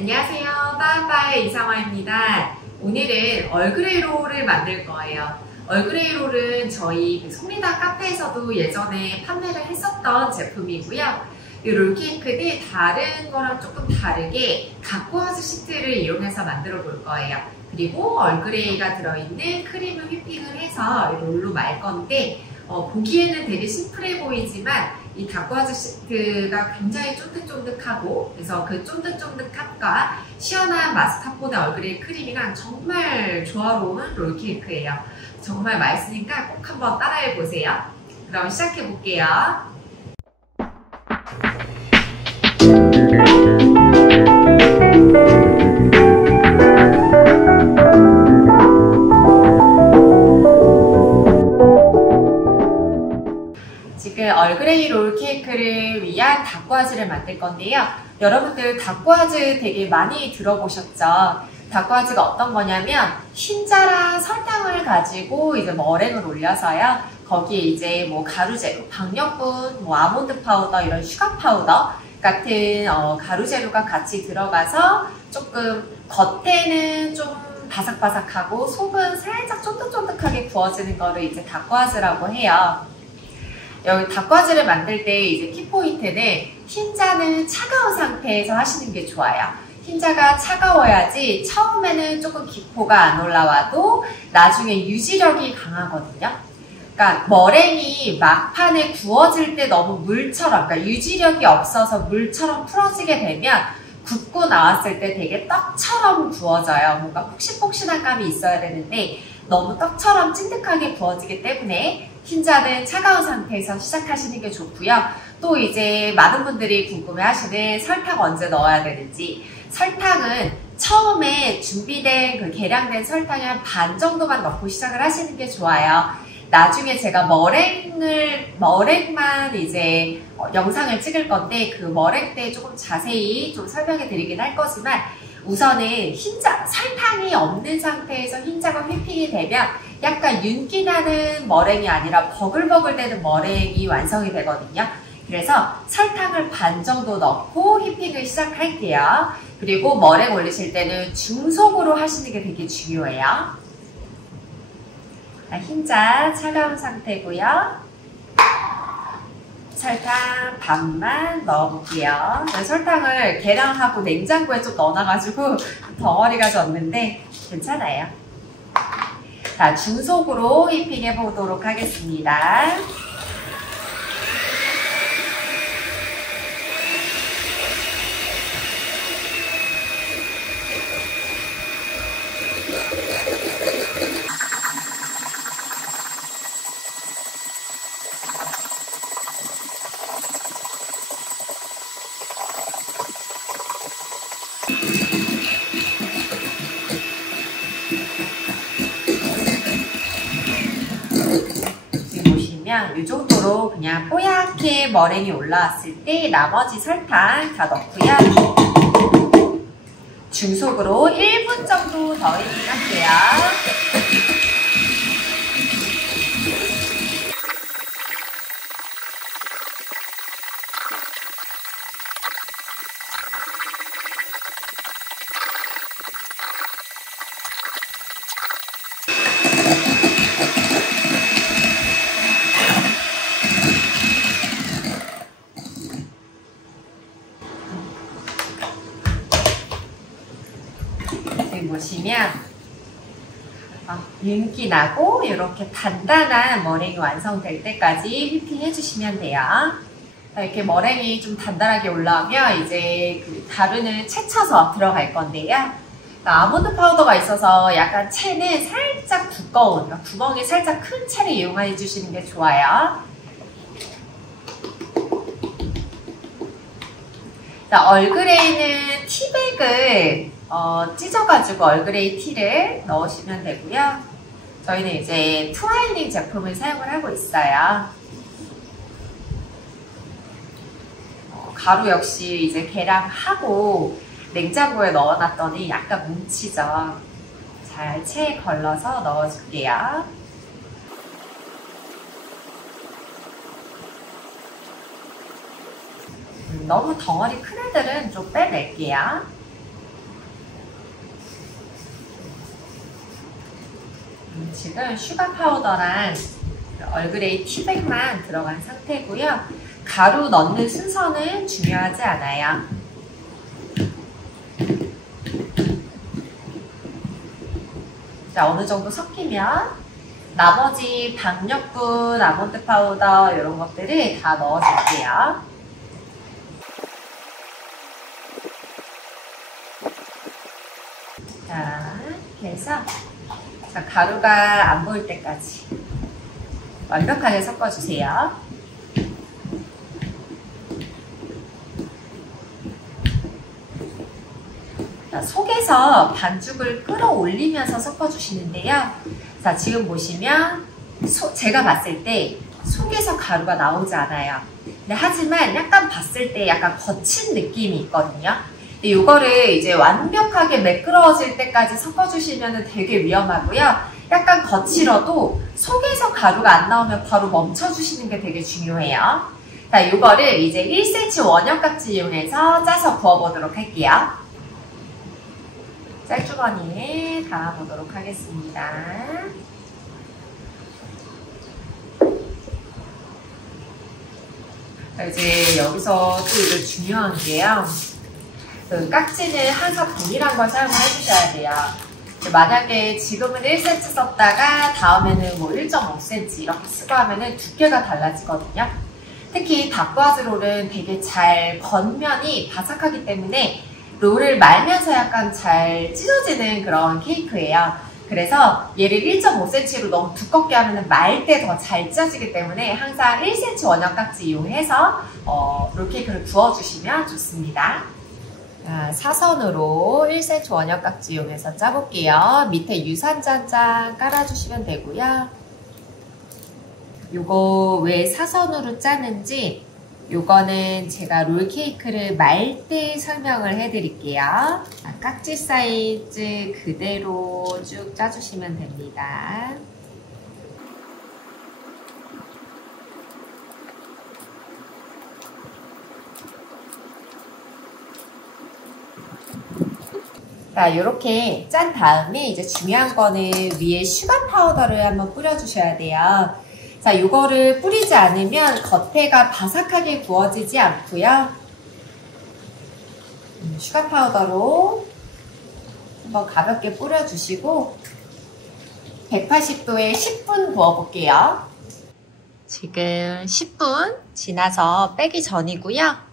안녕하세요. 빠빠의 이상화입니다. 오늘은 얼그레이 롤을 만들 거예요. 얼그레이 롤은 저희 소미다 카페에서도 예전에 판매를 했었던 제품이고요. 이 롤케이크는 다른 거랑 조금 다르게 가쿠아즈 시트를 이용해서 만들어 볼 거예요. 그리고 얼그레이가 들어있는 크림을 휘핑을 해서 롤로 말 건데 보기에는 되게 심플해 보이지만 이 가쿠아즈 시트가 굉장히 쫀득쫀득하고 그래서 그 쫀득쫀득함과 시원한 마스카포네 얼그레이 크림이랑 정말 조화로운 롤케이크예요. 정말 맛있으니까 꼭 한번 따라해 보세요. 그럼 시작해 볼게요. 지금 얼그레이 롤케이크를 위한 다쿠아즈를 만들 건데요. 여러분들 다쿠아즈 되게 많이 들어보셨죠? 다쿠아즈가 어떤 거냐면 흰자랑 설탕을 가지고 이제 머랭을 올려서요. 거기에 이제 뭐 가루재료, 박력분, 뭐 아몬드 파우더, 이런 슈가 파우더 같은 가루재료가 같이 들어가서 조금 겉에는 좀 바삭바삭하고 속은 살짝 쫀득쫀득하게 구워지는 거를 이제 다쿠아즈라고 해요. 여기 다쿠아즈를 만들 때 이제 키포인트는 흰자는 차가운 상태에서 하시는 게 좋아요. 흰자가 차가워야지 처음에는 조금 기포가 안 올라와도 나중에 유지력이 강하거든요. 그러니까 머랭이 막판에 구워질 때 너무 물처럼, 그러니까 유지력이 없어서 물처럼 풀어지게 되면 굽고 나왔을 때 되게 떡처럼 구워져요. 뭔가 폭신폭신한 감이 있어야 되는데 너무 떡처럼 찐득하게 구워지기 때문에 흰자는 차가운 상태에서 시작하시는 게 좋고요. 또 이제 많은 분들이 궁금해하시는 설탕 언제 넣어야 되는지. 설탕은 처음에 준비된 그 계량된 설탕의 한 반 정도만 넣고 시작을 하시는 게 좋아요. 나중에 제가 머랭만 이제 영상을 찍을 건데 그 머랭 때 조금 자세히 좀 설명해 드리긴 할 거지만 우선은 설탕이 없는 상태에서 흰자가 휘핑이 되면 약간 윤기 나는 머랭이 아니라 버글버글 되는 머랭이 완성이 되거든요. 그래서 설탕을 반 정도 넣고 휘핑을 시작할게요. 그리고 머랭 올리실 때는 중속으로 하시는 게 되게 중요해요. 흰자 차가운 상태고요. 설탕 반만 넣어볼게요. 설탕을 계량하고 냉장고에 좀 넣어놔가지고 덩어리가 졌는데 괜찮아요. 자, 중속으로 휘핑해 보도록 하겠습니다. 지금 보시면 이 정도로 그냥 뽀얗게 머랭이 올라왔을 때 나머지 설탕 다 넣고요. 중속으로 1분 정도 더 휘핑할게요. 보시면 윤기 나고 이렇게 단단한 머랭이 완성될 때까지 휘핑 해주시면 돼요. 이렇게 머랭이 좀 단단하게 올라오면 이제 그 가루는 채쳐서 들어갈 건데요. 아몬드 파우더가 있어서 약간 채는 살짝 두꺼운, 구멍이 살짝 큰 채를 이용해 주시는 게 좋아요. 얼그레이는 티백을 찢어가지고 얼그레이 티를 넣으시면 되고요. 저희는 이제 트와일링 제품을 사용을 하고 있어요. 가루 역시 이제 계량하고 냉장고에 넣어놨더니 약간 뭉치죠. 잘 체에 걸러서 넣어줄게요. 너무 덩어리 큰 애들은 좀 빼낼게요. 지금 슈가 파우더랑 얼그레이 티백만 들어간 상태고요. 가루 넣는 순서는 중요하지 않아요. 자, 어느 정도 섞이면 나머지 박력분, 아몬드 파우더 이런 것들을 다 넣어줄게요. 자, 이렇게 해서 자, 가루가 안 보일 때까지 완벽하게 섞어주세요. 자, 속에서 반죽을 끌어올리면서 섞어주시는데요. 자, 지금 보시면 제가 봤을 때 속에서 가루가 나오지 않아요. 근데 하지만 약간 봤을 때 약간 거친 느낌이 있거든요. 근데 이거를 이제 완벽하게 매끄러워질 때까지 섞어주시면 되게 위험하고요. 약간 거칠어도 속에서 가루가 안 나오면 바로 멈춰주시는 게 되게 중요해요. 자, 이거를 이제 1cm 원형깍지 이용해서 짜서 구워보도록 할게요. 짤주머니에 담아보도록 하겠습니다. 자, 이제 여기서 또 이거 중요한 게요. 그 깍지는 항상 동일한 걸 사용을 해주셔야 돼요. 만약에 지금은 1cm 썼다가 다음에는 뭐 1.5cm 이렇게 쓰고 하면은 두께가 달라지거든요. 특히 닭꼬아즈 롤은 되게 잘 겉면이 바삭하기 때문에 롤을 말면서 약간 잘 찢어지는 그런 케이크예요. 그래서 얘를 1.5cm로 너무 두껍게 하면 말 때 더 잘 찢어지기 때문에 항상 1cm 원형 깍지 이용해서 롤케이크를 구워주시면 좋습니다. 자, 사선으로 1cm 원형 깍지 이용해서 짜볼게요. 밑에 유산자 한 장 깔아주시면 되고요. 요거 왜 사선으로 짜는지 요거는 제가 롤케이크를 말 때 설명을 해드릴게요. 깍지 사이즈 그대로 쭉 짜주시면 됩니다. 자, 이렇게 짠 다음에 이제 중요한 거는 위에 슈가 파우더를 한번 뿌려주셔야 돼요. 자, 이거를 뿌리지 않으면 겉에가 바삭하게 구워지지 않고요. 슈가 파우더로 한번 가볍게 뿌려주시고 180도에 10분 구워볼게요. 지금 10분 지나서 빼기 전이고요.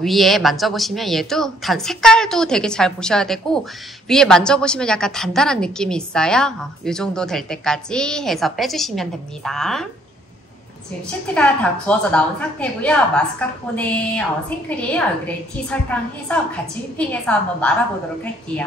위에 만져보시면 얘도 색깔도 되게 잘 보셔야 되고 위에 만져보시면 약간 단단한 느낌이 있어요. 이 정도 될 때까지 해서 빼주시면 됩니다. 지금 시트가 다 구워져 나온 상태고요. 마스카포네, 생크림, 얼그레이 티, 설탕 해서 같이 휘핑해서 한번 말아보도록 할게요.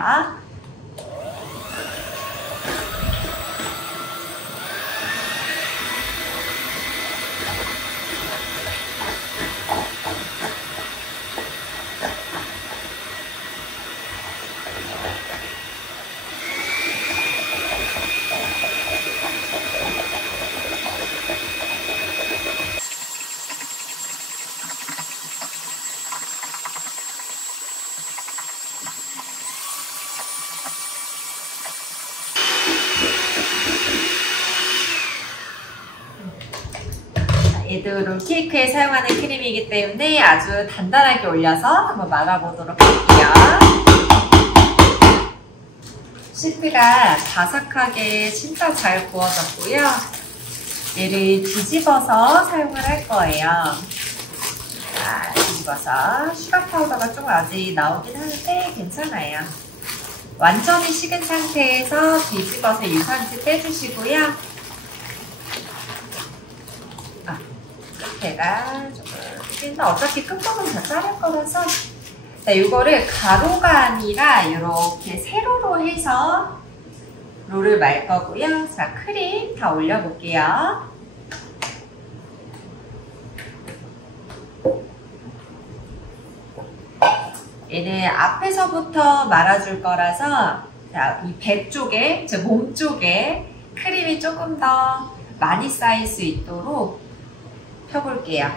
얘도 롤케이크에 사용하는 크림이기 때문에 아주 단단하게 올려서 한번 말아보도록 할게요. 시트가 바삭하게 진짜 잘 구워졌고요. 얘를 뒤집어서 사용을 할 거예요. 자, 뒤집어서 슈가 파우더가 조금 아직 나오긴 하는데 괜찮아요. 완전히 식은 상태에서 뒤집어서 유산지 빼주시고요. 끝에가 조금 어차피 끝부분 다 자를 거라서 자, 이거를 가루가 아니라 이렇게 세로로 해서 롤을 말 거고요. 자, 크림 다 올려볼게요. 얘는 앞에서부터 말아줄 거라서 자, 이 배 쪽에, 즉 몸 쪽에 크림이 조금 더 많이 쌓일 수 있도록 펴볼게요.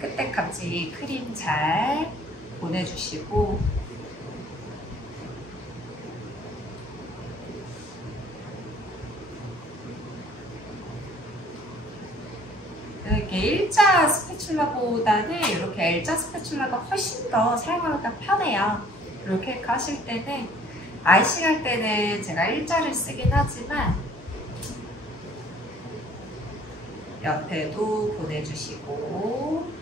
끝에까지 크림 잘 보내주시고 일자 스패츌라보다는 이렇게 L자 스패츌라가 훨씬 더 사용하기가 편해요. 롤케이크 하실 때는, 아이싱 할 때는 제가 일자를 쓰긴 하지만 옆에도 보내주시고,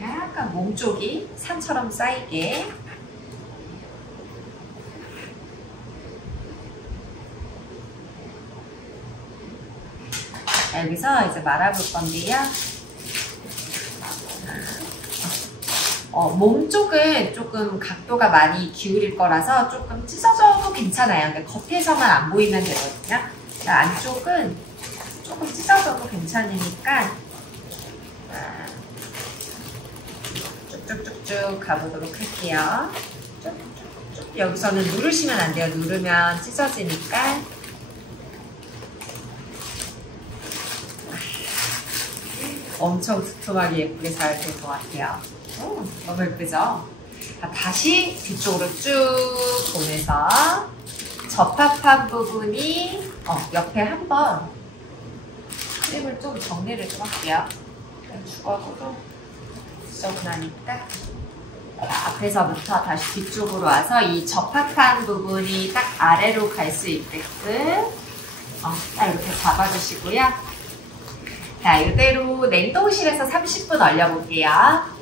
약간 몸쪽이 산처럼 쌓이게. 여기서 이제 말아볼 건데요. 몸 쪽은 조금 각도가 많이 기울일 거라서 조금 찢어져도 괜찮아요. 근데 겉에서만 안 보이면 되거든요. 안쪽은 조금 찢어져도 괜찮으니까 쭉쭉쭉쭉 가보도록 할게요. 쭉쭉쭉. 여기서는 누르시면 안 돼요. 누르면 찢어지니까. 엄청 두툼하게 예쁘게 잘 될 것 같아요. 너무 예쁘죠? 다시 뒤쪽으로 쭉 보내서 접합한 부분이 옆에 한번 크림을 좀 정리를 좀 할게요. 죽어도 지저분하니까 앞에서부터 다시 뒤쪽으로 와서 이 접합한 부분이 딱 아래로 갈 수 있게끔 딱 이렇게 잡아주시고요. 자, 이대로 냉동실에서 30분 얼려볼게요.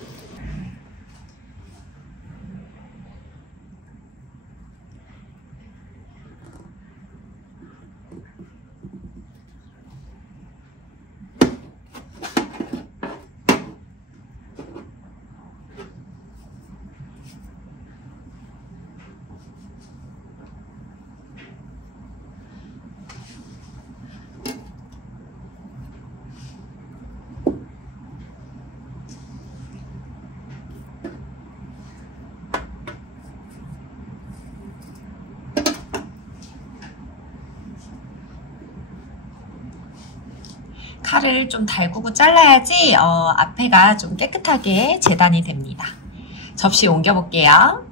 칼을 좀 달구고 잘라야지 앞에가 좀 깨끗하게 재단이 됩니다. 접시에 옮겨볼게요.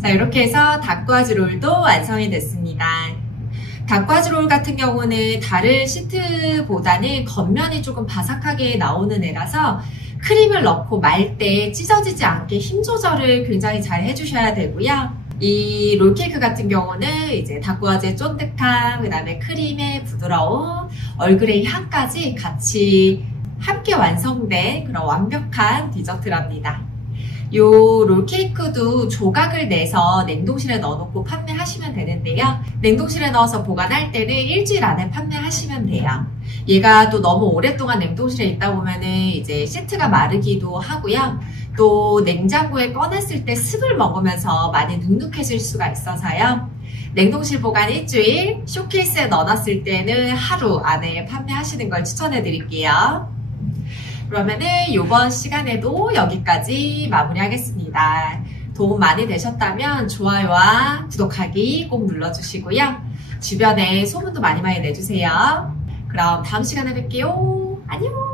자, 이렇게 해서 닭꼬아지 롤도 완성이 됐습니다. 닭꼬아지 롤 같은 경우는 다른 시트보다는 겉면이 조금 바삭하게 나오는 애라서 크림을 넣고 말 때 찢어지지 않게 힘 조절을 굉장히 잘 해주셔야 되고요. 이 롤케이크 같은 경우는 이제 닭꼬아지의 쫀득함, 그 다음에 크림의 부드러움, 얼그레이 향까지 같이 함께 완성된 그런 완벽한 디저트랍니다. 요 롤케이크도 조각을 내서 냉동실에 넣어놓고 판매하시면 되는데요. 냉동실에 넣어서 보관할 때는 일주일 안에 판매하시면 돼요. 얘가 또 너무 오랫동안 냉동실에 있다 보면은 이제 시트가 마르기도 하고요. 또 냉장고에 꺼냈을 때 습을 먹으면서 많이 눅눅해질 수가 있어서요. 냉동실 보관 일주일, 쇼케이스에 넣어놨을 때는 하루 안에 판매하시는 걸 추천해 드릴게요. 그러면은 이번 시간에도 여기까지 마무리하겠습니다. 도움 많이 되셨다면 좋아요와 구독하기 꼭 눌러주시고요. 주변에 소문도 많이 내주세요. 그럼 다음 시간에 뵐게요. 안녕!